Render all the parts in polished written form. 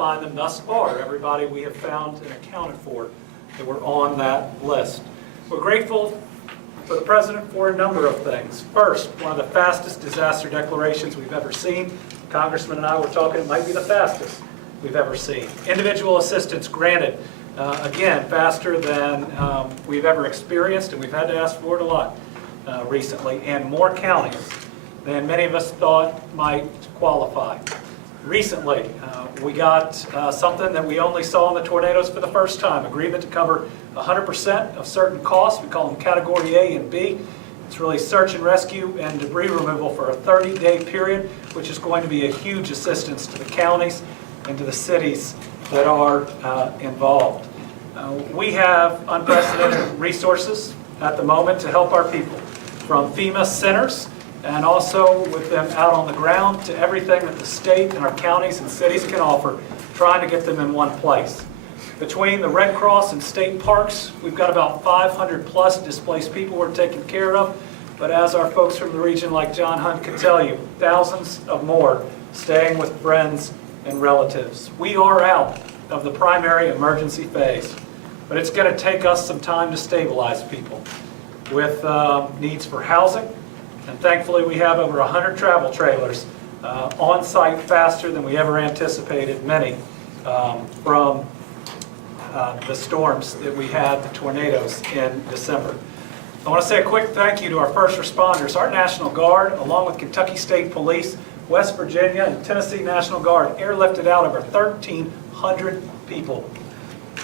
find them thus far. Everybody we have found and accounted for that were on that list. We're grateful for the President for a number of things. First, one of the fastest disaster declarations we've ever seen. Congressman and I were talking, it might be the fastest we've ever seen. Individual assistance granted, again, faster than we've ever experienced, and we've had to ask for it a lot recently, and more counties than many of us thought might qualify. Recently, we got something that we only saw in the tornadoes for the first time, agreement to cover 100% of certain costs. We call them Category A and B. It's really search and rescue and debris removal for a 30-day period, which is going to be a huge assistance to the counties and to the cities that are involved. We have unprecedented resources at the moment to help our people, from FEMA centers and also with them out on the ground to everything that the state and our counties and cities can offer, trying to get them in one place. Between the Red Cross and state parks, we've got about 500 plus displaced people we're taking care of, but as our folks from the region like John Hunt can tell you, thousands of more staying with friends and relatives. We are out of the primary emergency phase, but it's going to take us some time to stabilize people with needs for housing. And thankfully, we have over 100 travel trailers on site faster than we ever anticipated, many from the storms that we had, the tornadoes in December. I want to say a quick thank you to our first responders, our National Guard, along with Kentucky State Police, West Virginia, and Tennessee National Guard, airlifted out over 1,300 people.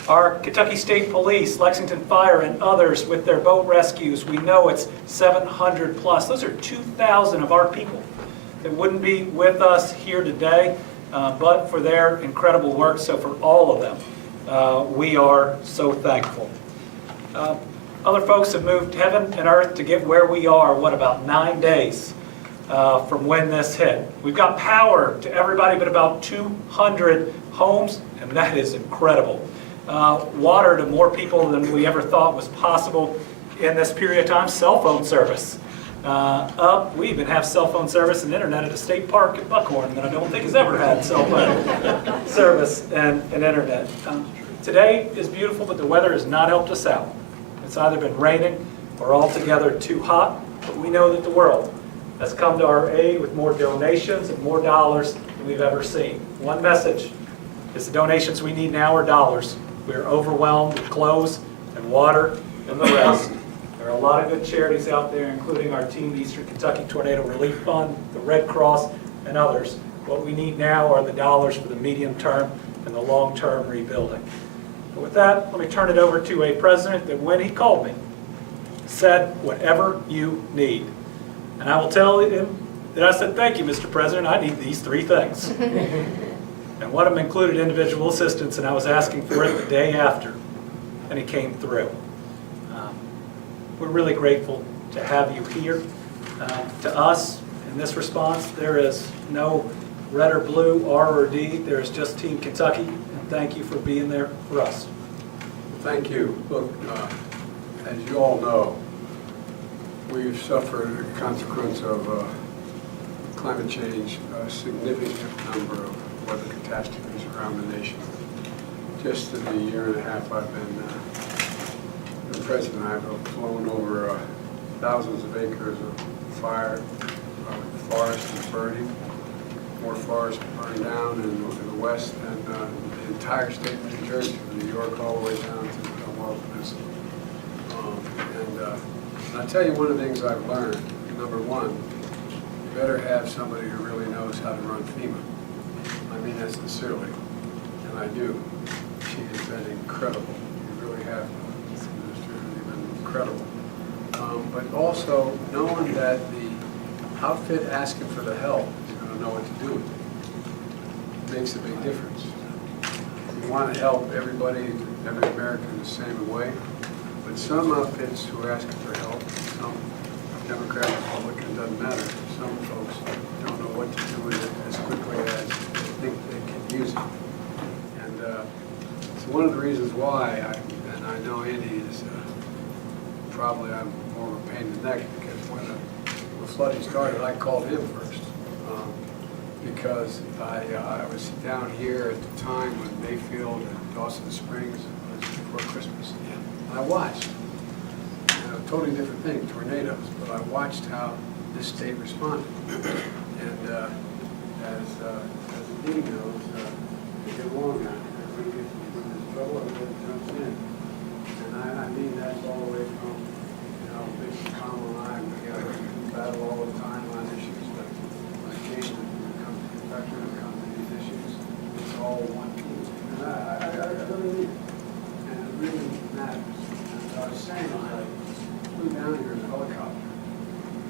Our Kentucky State Police, Lexington Fire, and others with their boat rescues, we know it's 700 plus. Those are 2,000 of our people that wouldn't be with us here today, but for their incredible work. So for all of them, we are so thankful. Other folks have moved heaven and earth to get where we are, what, about 9 days from when this hit. We've got power to everybody but about 200 homes, and that is incredible. Water to more people than we ever thought was possible in this period of time. Cell phone service up. We even have cell phone service and internet at a state park at Buckhorn that I don't think has ever had cell phone service and internet. Today is beautiful, but the weather has not helped us out. It's either been raining or altogether too hot, but we know that the world has come to our aid with more donations and more dollars than we've ever seen. One message is the donations we need now are dollars. We're overwhelmed with clothes and water and the rest. There are a lot of good charities out there, including our Team Eastern Kentucky Tornado Relief Fund, the Red Cross, and others. What we need now are the dollars for the medium term and the long-term rebuilding. But with that, let me turn it over to a president that when he called me, said, whatever you need. And I will tell him that I said, thank you, Mr. President, I need these three things. And one of them included individual assistance, and I was asking for it the day after, and it came through. We're really grateful to have you here. To us, in this response, there is no red or blue, R or D. There is just Team Kentucky, and thank you for being there for us. Thank you. Look, as you all know, we've suffered a consequence of climate change, a significant number of weather catastrophes around the nation. Just in the year and a half I've been the president, I've flown over thousands of acres of fire, forest is burning, more forests burning down in the west, and the entire state of New Jersey, from New York all the way down to the wilderness. And I'll tell you one of the things I've learned. Number one, you better have somebody who really knows how to run FEMA. I mean that sincerely, and I do. She has been incredible. You really have, Minister, you've been incredible. But also knowing that the outfit asking for the help is going to know what to do with it. Makes a big difference. We want to help everybody, every American the same way, but some outfits who are asking for help, some Democrat, Republican, doesn't matter. Some folks don't know what to do with it as quickly as they think they can use it. And it's one of the reasons why, and I know Andy is probably I'm more of a pain in the neck, because when the flooding started, I called him first. because I was down here at the time when Mayfield and Dawson Springs was before Christmas. And I watched, a totally different thing, tornadoes, but I watched how this state responded. And as the dean knows, they get along down here. When there's trouble, everybody jumps in. And I mean that's all the way from, Mr. Connell and I, we battle all the time on issues like litigation, when it comes to infection, when it comes to these issues. It's all one team. And I really mean it. And it really matters. And I was saying, I flew down here in a helicopter.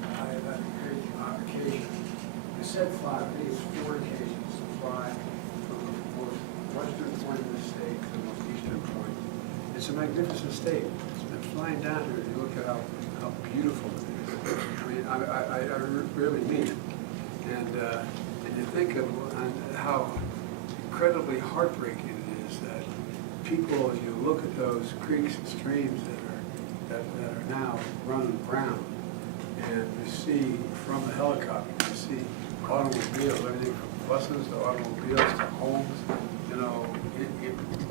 I had that great occasion. I said fly, I think it's 4 occasions to fly from the most western point of the state to the most eastern point. It's a magnificent state. And flying down here, you look at how beautiful it is. I mean, I really mean it. And you think of how incredibly heartbreaking it is that people, as you look at those creeks and streams that are now running brown, and you see from the helicopter, you see automobiles, everything from buses to automobiles to homes,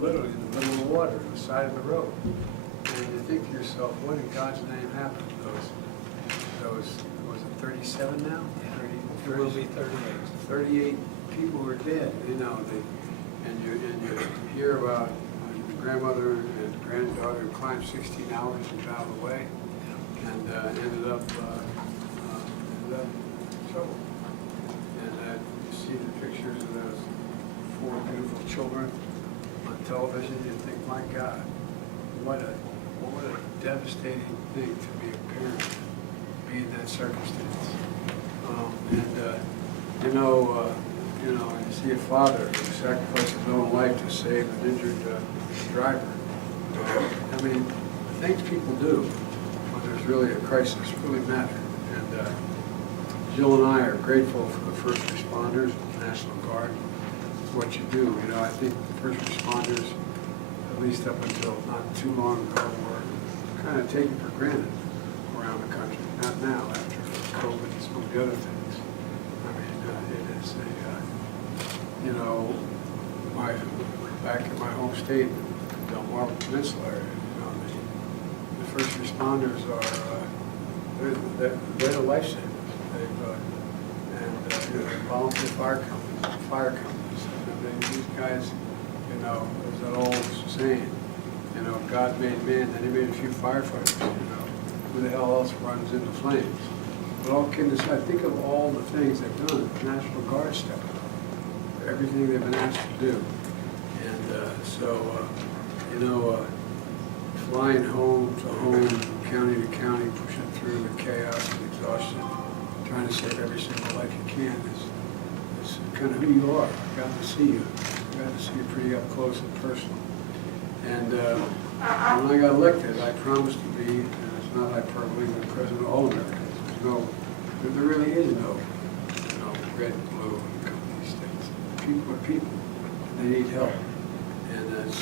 literally in the middle of the water, on the side of the road. And you think to yourself, what in God's name happened to those, was it 37 now? Yeah. It will be 38. 38 people were dead, and you hear about your grandmother and granddaughter who climbed 16 hours and got out of the way, and ended up in trouble. And you see the pictures of those 4 beautiful children on television, you think, my God, what a devastating thing to be a parent, be in that circumstance. You see a father who sacrificed his own life to save an injured driver. I mean, things people do when there's really a crisis really matter. And Jill and I are grateful for the first responders, the National Guard, for what you do. I think the first responders, at least up until not too long ago, were kind of taken for granted around the country. Not now, after COVID and some of the other things. I mean, it is back in my home state, Delmarva Peninsula area, the first responders are, they're the lifesavers. Volunteer fire companies. These guys, there's that old saying, God made man, then he made a few firefighters, who the hell else runs into flames? But all kidding aside, think of all the things they've done. The National Guard stepped up for everything they've been asked to do. And flying home to home, county to county, pushing through the chaos and exhaustion, trying to save every single life you can is kind of who you are. I got to see you. I got to see you pretty up close and personal. And when I got elected, I promised to be, and it's not hyperbole, the president of all Americans. There really is no red and blue when it comes to these states. People are people. They need help. And it's,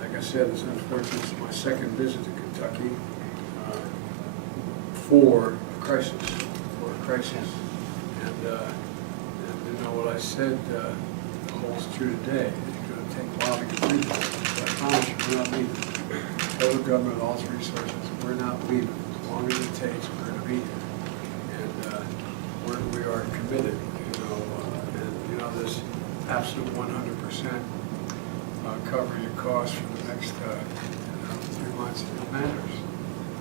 like I said, it's unfortunate. It's my second visit to Kentucky for a crisis. And what I said holds true today. It's going to take a while to get through this. But I promise you, we're not leaving. Federal government, all its resources, we're not leaving. As long as it takes, we're going to be here. And we are committed, this absolute 100% cover your costs for the next 3 months. It matters.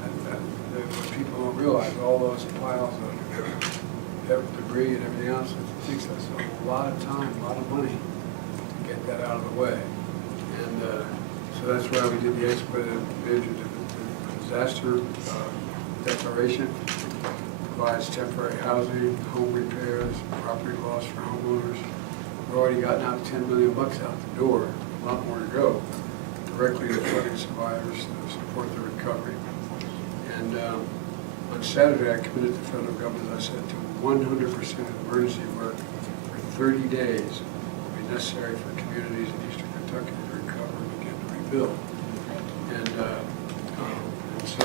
And what people don't realize, all those piles of debris and everything else, it takes us a lot of time, a lot of money to get that out of the way. And so that's why we did the expedited disaster declaration. Provides temporary housing, home repairs, property loss for homeowners. We've already gotten out $10 million out the door, a lot more to go, directly to flooding survivors to support the recovery. And on Saturday, I committed the federal government, as I said, to 100% emergency work for 30 days will be necessary for communities in eastern Kentucky to recover and begin to rebuild. And so.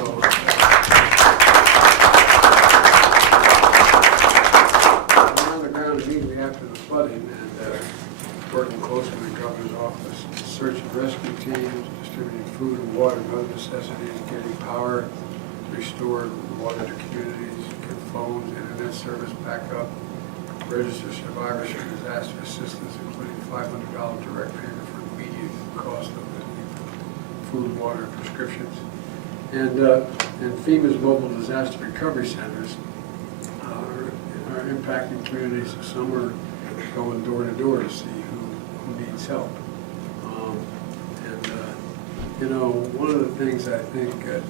Immediately after Governor's office, search and rescue teams, distributing food and water and other necessities, getting power to restore water to communities, get phones, internet service back up, register survivors for disaster assistance, including $500 direct payment for immediate cost of the food, water, and prescriptions. And FEMA's mobile disaster recovery centers are impacting communities. Some are going door to door to see who needs help. You know, one of the things I think that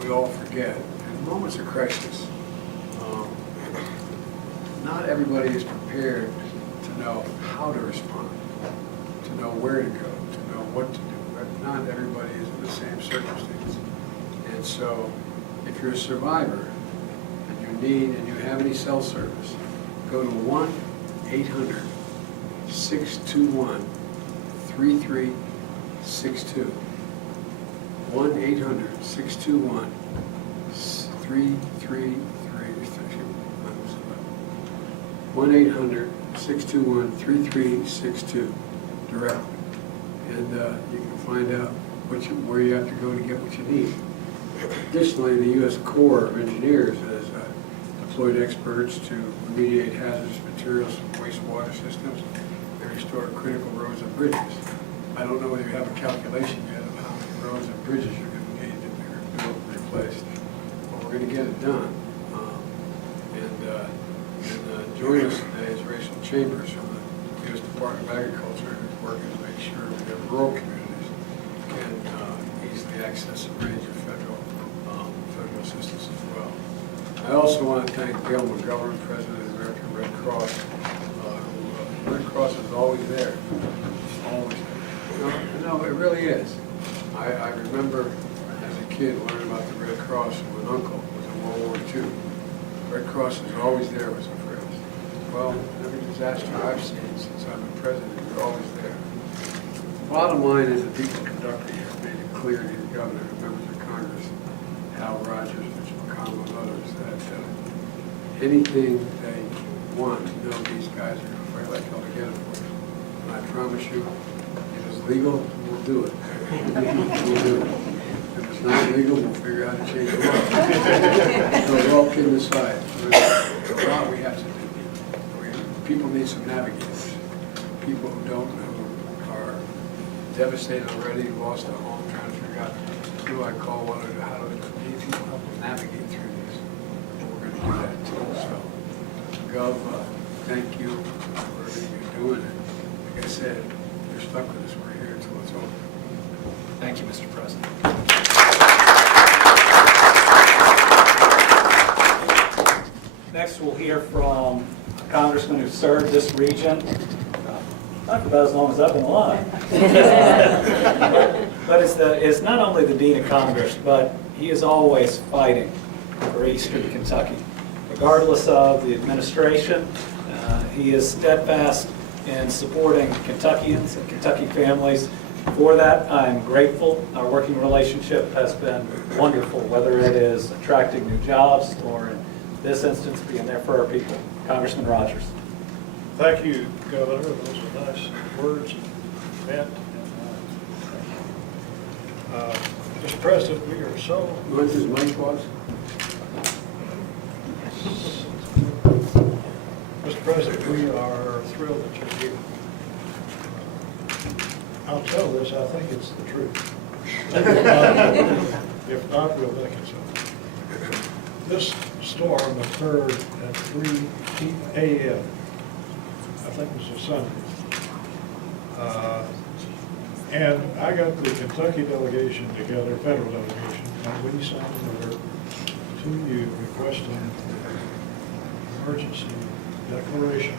we all forget, in moments of crisis, not everybody is prepared to know how to respond, to know where to go, to know what to do. But not everybody is in the same circumstance. And so, if you're a survivor and you have any cell service, go to 1-800-621-3362. 1-800-621-3332. 1-800-621-3362 directly. And you can find out where you have to go to get what you need. Additionally, the U.S. Corps of Engineers has deployed experts to remediate hazardous materials from wastewater systems and restore critical roads and bridges. I don't know whether you have a calculation yet of how many roads and bridges you're going to need to be rebuilt and replaced, but we're going to get it done. Joining us today is Rachel Chambers from the U.S. Department of Agriculture, who's working to make sure that rural communities can easily access a range of federal assistance as well. I also want to thank Gail McGovern, President of the American Red Cross. Red Cross is always there. It's always there. No, it really is. I remember as a kid learning about the Red Cross when an uncle was in World War II. Red Cross is always there with us. Well, every disaster I've seen since I've been president, they're always there. Bottom line is the people conducting here made it clear to the governor and members of Congress, Hal Rogers, Mitch McConnell, and others, that anything they want, these guys are going to fight like hell to get it for you. And I promise you, if it's legal, we'll do it. We'll do it. If it's not legal, we'll figure out how to change the law. So all kidding aside, there's a lot we have to do. People need some navigators. People who don't know, are devastated already, lost their home, trying to figure out who do I call, how do need people help them navigate through this. And we're going to do that too. So, Gov, thank you for everything you're doing. And like I said, you're stuck with us. We're here until it's over. Thank you, Mr. President. Next, we'll hear from a congressman who served this region, not for about as long as I've been alive. But is not only the Dean of Congress, but he is always fighting for Eastern Kentucky. Regardless of the administration, he is steadfast in supporting Kentuckians and Kentucky families. For that, I'm grateful. Our working relationship has been wonderful, whether it is attracting new jobs or in this instance being there for our people. Congressman Rogers. Thank you, Governor. Those are nice words and meant. Mr. President, we are so... What's his mic was? Mr. President, we are thrilled that you're here. I'll tell this, I think it's the truth. If not, we'll make it so. This storm occurred at 3 a.m. I think it was a Sunday. And I got the Kentucky delegation together, federal delegation, and we signed a letter to you requesting an emergency declaration.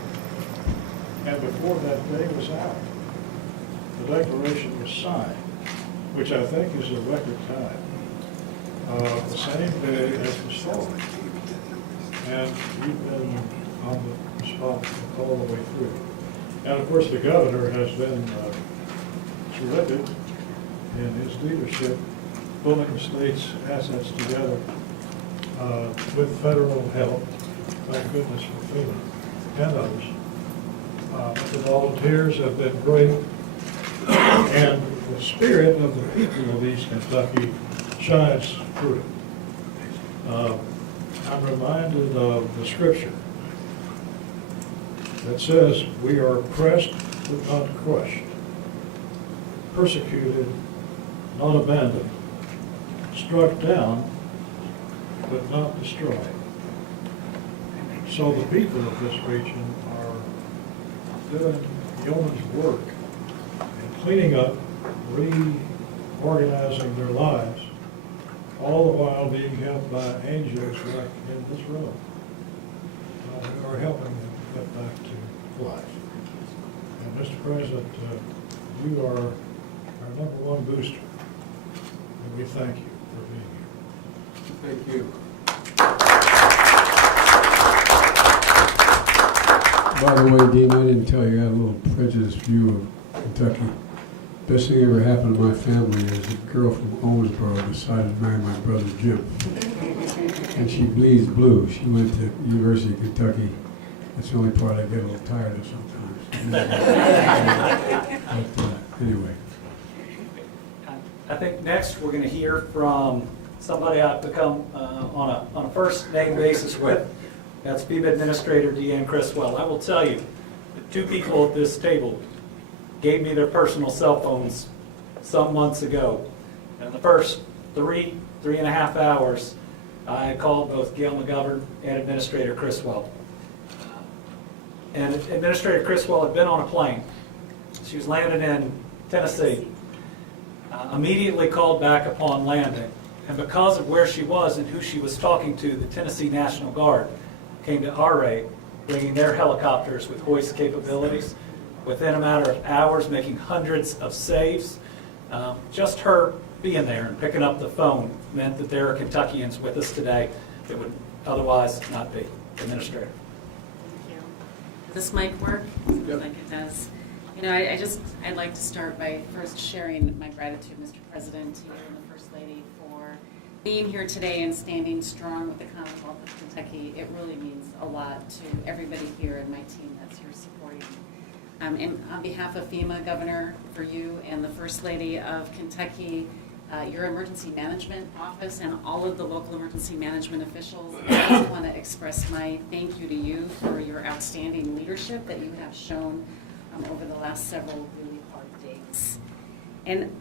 And before that day was out, the declaration was signed, which I think is a record time, the same day as the storm. And we've been on the spot all the way through. And of course, the governor has been terrific in his leadership, pulling the state's assets together with federal help, thank goodness for FEMA and others, The volunteers have been great, and the spirit of the people of East Kentucky shines through. I'm reminded of the scripture that says, we are pressed but not crushed, persecuted, not abandoned, struck down but not destroyed. So the people of this region are doing yeoman's work in cleaning up, reorganizing their lives, all the while being helped by angels like in this room, who are helping them get back to life. And Mr. President, you are our #1 booster, and we thank you for being here. Thank you. By the way, Dean, I didn't tell you, I had a little prejudiced view of Kentucky. Best thing ever happened to my family is a girl from Owensboro decided to marry my brother Jim. And she bleeds blue. She went to University of Kentucky. That's the only part I get a little tired of sometimes. But anyway. I think next we're going to hear from somebody I've become on a first name basis with. That's FEMA Administrator Deanne Criswell. I will tell you, the two people at this table gave me their personal cell phones some months ago. And the first three and a half hours, I called both Gail McGovern and Administrator Criswell. And Administrator Criswell had been on a plane. She was landed in Tennessee. Immediately called back upon landing. And because of where she was and who she was talking to, the Tennessee National Guard came to our aid, bringing their helicopters with hoist capabilities within a matter of hours, making hundreds of saves. Just her being there and picking up the phone meant that there are Kentuckians with us today that would otherwise not be. Administrator. Thank you. Does this mic work? Yep. Like it does. You know, I'd like to start by first sharing my gratitude, Mr. President, to you and the First Lady for being here today and standing strong with the Commonwealth of Kentucky. It really means a lot to everybody here and my team that's here supporting. And on behalf of FEMA, Governor, for you and the First Lady of Kentucky, your emergency management office and all of the local emergency management officials, I just want to express my thank you to you for your outstanding leadership that you have shown over the last several really hard days. And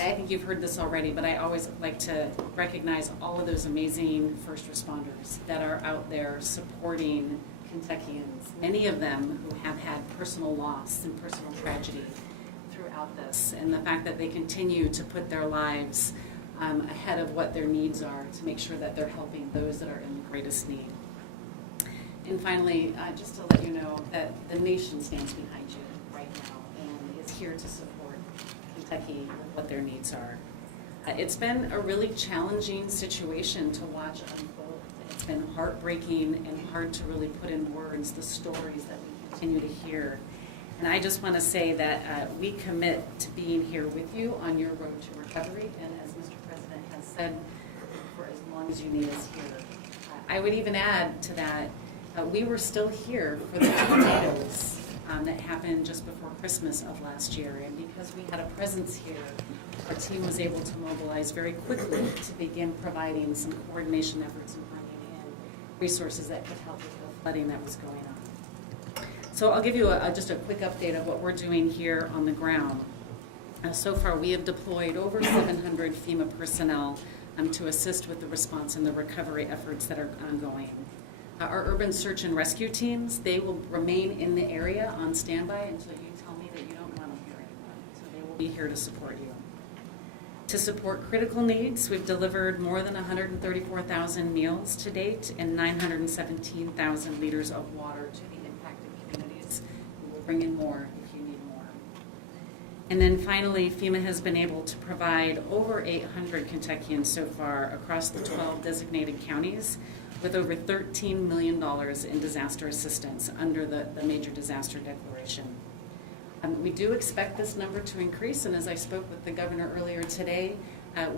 I think you've heard this already, but I always like to recognize all of those amazing first responders that are out there supporting Kentuckians, many of them who have had personal loss and personal tragedy throughout this, and the fact that they continue to put their lives ahead of what their needs are to make sure that they're helping those that are in the greatest need. And finally, just to let you know that the nation stands behind you right now and is here to support Kentucky with what their needs are. It's been a really challenging situation to watch unfold. It's been heartbreaking and hard to really put in words the stories that we continue to hear. And I just want to say that we commit to being here with you on your road to recovery, and as Mr. President has said, for as long as you need us here. I would even add to that, we were still here for the tornadoes that happened just before Christmas of last year, and because we had a presence here, our team was able to mobilize very quickly to begin providing some coordination efforts and bringing in resources that could help with the flooding that was going on. So I'll give you just a quick update of what we're doing here on the ground. So far, we have deployed over 700 FEMA personnel to assist with the response and the recovery efforts that are ongoing. Our urban search and rescue teams, they will remain in the area on standby until you tell me that you don't want them here anymore. So they will be here to support you. To support critical needs, we've delivered more than 134,000 meals to date and 917,000 liters of water to the impacted communities. We will bring in more if you need more. And then finally, FEMA has been able to provide over 800 Kentuckians so far across the 12 designated counties with over $13 million in disaster assistance under the major disaster declaration. We do expect this number to increase, and as I spoke with the governor earlier today,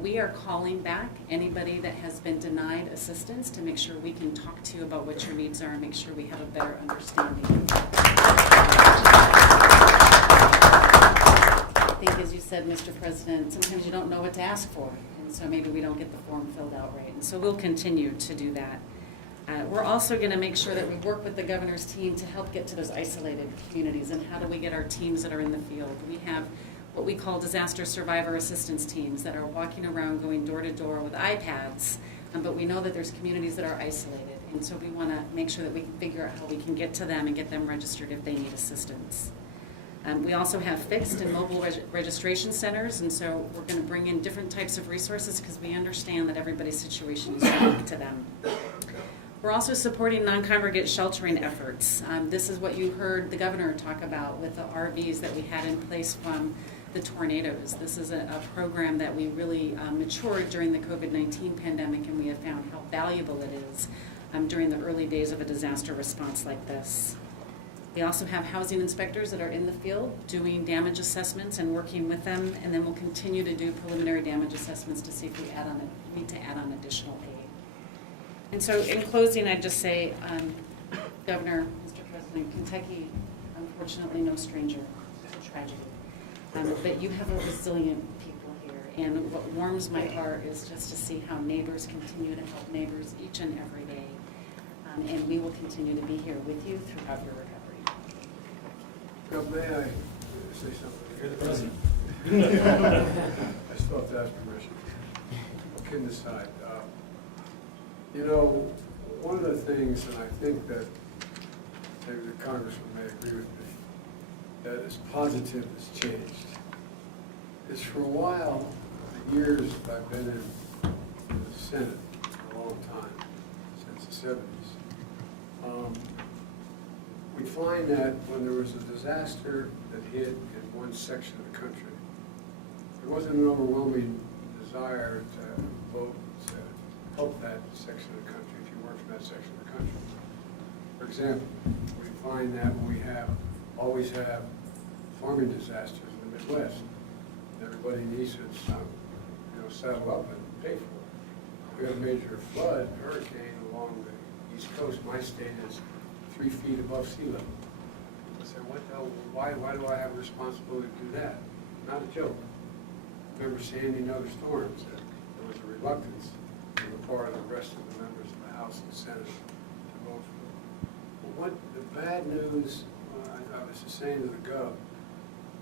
we are calling back anybody that has been denied assistance to make sure we can talk to you about what your needs are and make sure we have a better understanding. said, Mr. President, sometimes you don't know what to ask for, and so maybe we don't get the form filled out right. And so we'll continue to do that. We're also going to make sure that we work with the governor's team to help get to those isolated communities, and how do we get our teams that are in the field. We have what we call disaster survivor assistance teams that are walking around, going door to door with iPads, but we know that there's communities that are isolated, and so we want to make sure that we can figure out how we can get to them and get them registered if they need assistance. We also have fixed and mobile registration centers, and so we're going to bring in different types of resources because we understand that everybody's situation is unique to them. We're also supporting non-congregate sheltering efforts. This is what you heard the governor talk about with the RVs that we had in place from the tornadoes. This is a program that we really matured during the COVID-19 pandemic, and we have found how valuable it is during the early days of a disaster response like this. We also have housing inspectors that are in the field doing damage assessments and working with them, and then we'll continue to do preliminary damage assessments to see if we need to add on additional aid. And so in closing, I'd just say, Governor, Mr. President, Kentucky, unfortunately no stranger to tragedy. But you have a resilient people here, and what warms my heart is just to see how neighbors continue to help neighbors each and every day. And we will continue to be here with you throughout your recovery. Well, may I say something? You're the president. I still have to ask permission. Kidding aside, you know, one of the things, and I think that maybe the Congressman may agree with me, that is positive has changed, is for a while, the years I've been in the Senate for a long time, since the 70s, we find that when there was a disaster that hit in one section of the country, there wasn't an overwhelming desire to vote to help that section of the country if you weren't from that section of the country. For example, we find that when we always have farming disasters in the Midwest, everybody needs to saddle up and pay for it. We have a major flood, hurricane along the East Coast. My state is 3 feet above sea level. I said, what the hell, why do I have a responsibility to do that? Not a joke. Remember Sandy and other storms, there was a reluctance on the part of the rest of the members of the House and Senate to vote for it. But what the bad news, I was just saying to the Gov,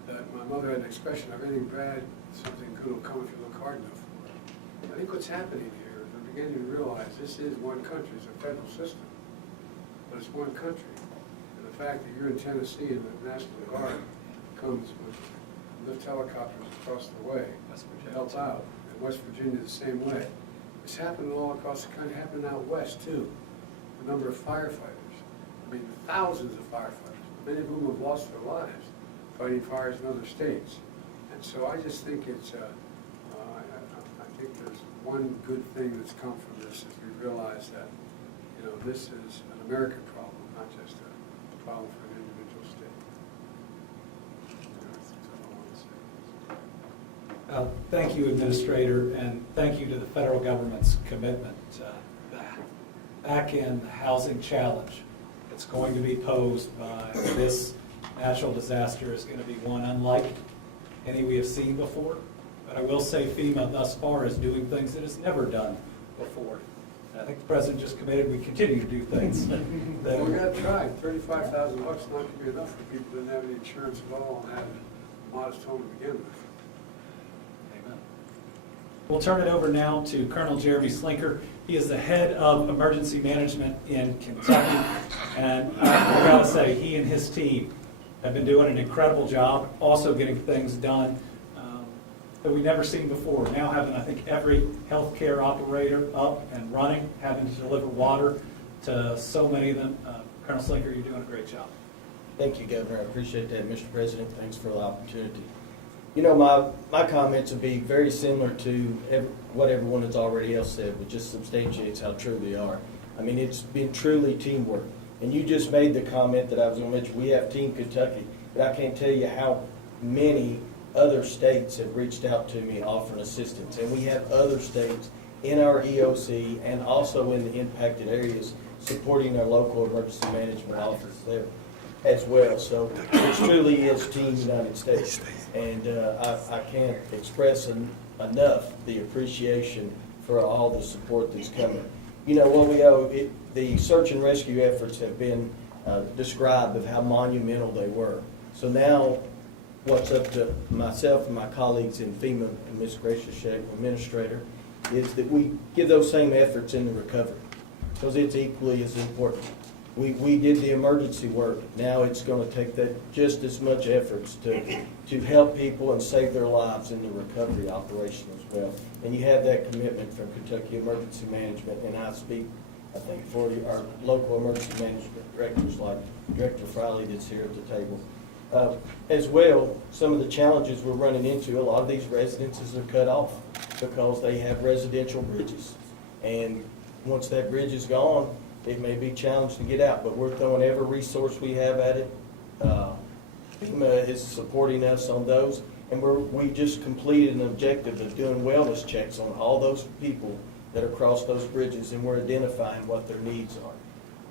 that my mother had an expression, of anything bad, something good will come if you look hard enough for it. I think what's happening here is we're beginning to realize this is one country, it's a federal system, but it's one country. And the fact that you're in Tennessee and the National Guard comes with lift helicopters across the way to help out, and West Virginia the same way. It's happening all across the country, happening out west too. The number of firefighters, I mean thousands of firefighters, many of whom have lost their lives fighting fires in other states. And so I just think it's, I think there's one good thing that's come from this is we realize that, this is an American problem, not just a problem for an individual state. That's all I want to say. Thank you, Administrator, and thank you to the federal government's commitment. Back in the housing challenge that's going to be posed by this natural disaster is going to be one unlike any we have seen before. But I will say FEMA thus far is doing things it has never done before. And I think the President just committed we continue to do things. Well, we got to try. $35,000 not going to be enough for people who didn't have any insurance at all and had a modest home to begin with. Amen. We'll turn it over now to Colonel Jeremy Slinker. He is the head of emergency management in Kentucky. And I got to say, he and his team have been doing an incredible job, also getting things done that we've never seen before. Now having, I think, every healthcare operator up and running, having to deliver water to so many of them. Colonel Slinker, you're doing a great job. Thank you, Governor. I appreciate that, Mr. President. Thanks for the opportunity. My comments will be very similar to what everyone has already else said, but just substantiates how true they are. I mean, it's been truly teamwork. And you just made the comment that I was going to mention. We have Team Kentucky, but I can't tell you how many other states have reached out to me offering assistance. And we have other states in our EOC and also in the impacted areas supporting our local emergency management office there. as well. So it truly is Team United States. And I can't express enough the appreciation for all the support that's coming. You know, what we owe, the search and rescue efforts have been described of how monumental they were. So now what's up to myself and my colleagues in FEMA and Ms. Gracia Shea, Administrator, is that we give those same efforts in the recovery, because it's equally as important. We did the emergency work. Now it's going to take that just as much efforts to help people and save their lives in the recovery operation as well. And you have that commitment from Kentucky Emergency Management, and I speak, I think, for our local emergency management directors like Director Friley that's here at the table. As well, some of the challenges we're running into, a lot of these residences are cut off because they have residential bridges. And once that bridge is gone, it may be challenged to get out, but we're throwing every resource we have at it. FEMA is supporting us on those, and we just completed an objective of doing wellness checks on all those people that are across those bridges, and we're identifying what their needs are.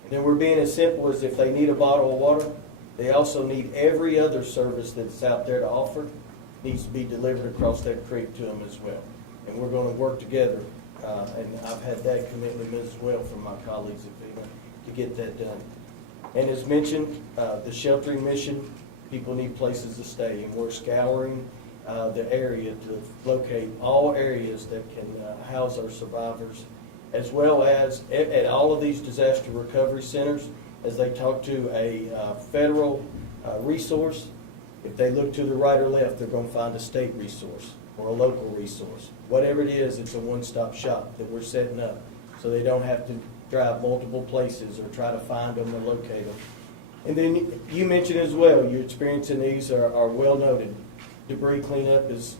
And then we're being as simple as if they need a bottle of water, they also need every other service that's out there to offer needs to be delivered across that creek to them as well. And we're going to work together, and I've had that commitment as well from my colleagues at FEMA to get that done. And as mentioned, the sheltering mission, people need places to stay, and we're scouring the area to locate all areas that can house our survivors, as well as at all of these disaster recovery centers, as they talk to a federal resource. If they look to the right or left, they're going to find a state resource or a local resource. Whatever it is, it's a one-stop shop that we're setting up, so they don't have to drive multiple places or try to find them or locate them. And then you mentioned as well, your experience in these are well noted. Debris cleanup is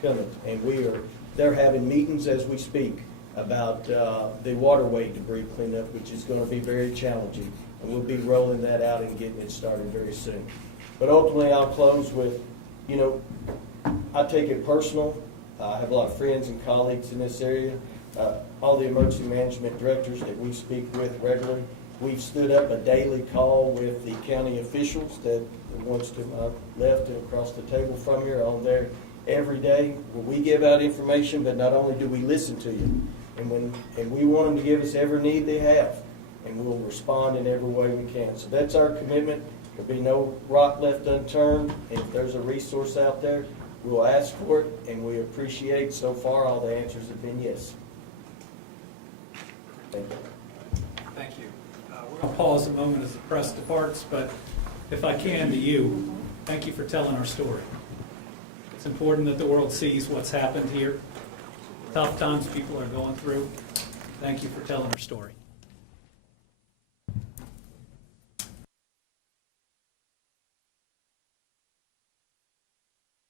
coming, and they're having meetings as we speak about the waterway debris cleanup, which is going to be very challenging, and we'll be rolling that out and getting it started very soon. But ultimately, I'll close with, you know, I take it personal. I have a lot of friends and colleagues in this area. All the emergency management directors that we speak with regularly, we've stood up a daily call with the county officials that the ones to my left and across the table from here on there every day. We give out information, but not only do we listen to you, and we want them to give us every need they have, and we'll respond in every way we can. So that's our commitment. There'll be no rock left unturned. And if there's a resource out there, we'll ask for it, and we appreciate so far all the answers have been yes. Thank you. Thank you. We're going to pause a moment as the press departs, but if I can to you, thank you for telling our story. It's important that the world sees what's happened here. Tough times people are going through. Thank you for telling our story.